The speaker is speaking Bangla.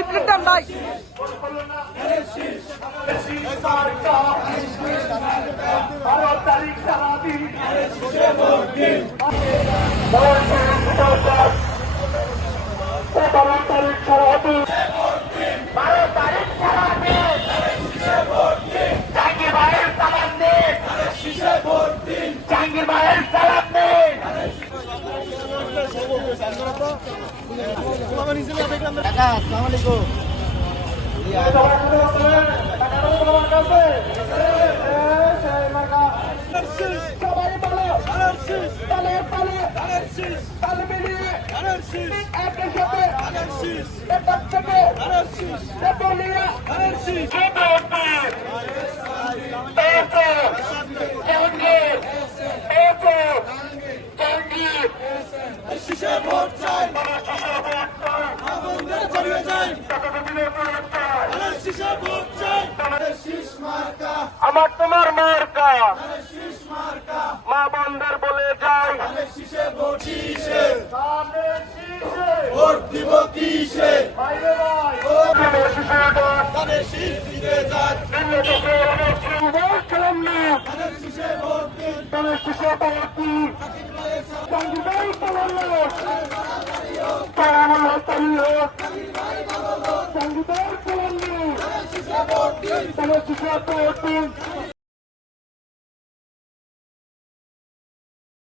লিফলেট দেন ভাই। জাহাঙ্গীর ভাইয়ের সালাম দিন। আসসালামু আলাইকুম। সবাই বলো তালে তালে তালে মিলিয়ে একই সাথে এবার থেকে বলিয়া আমার তোমার মার্কা মা বন্ধের বলে যাই ভোট দিব কিসে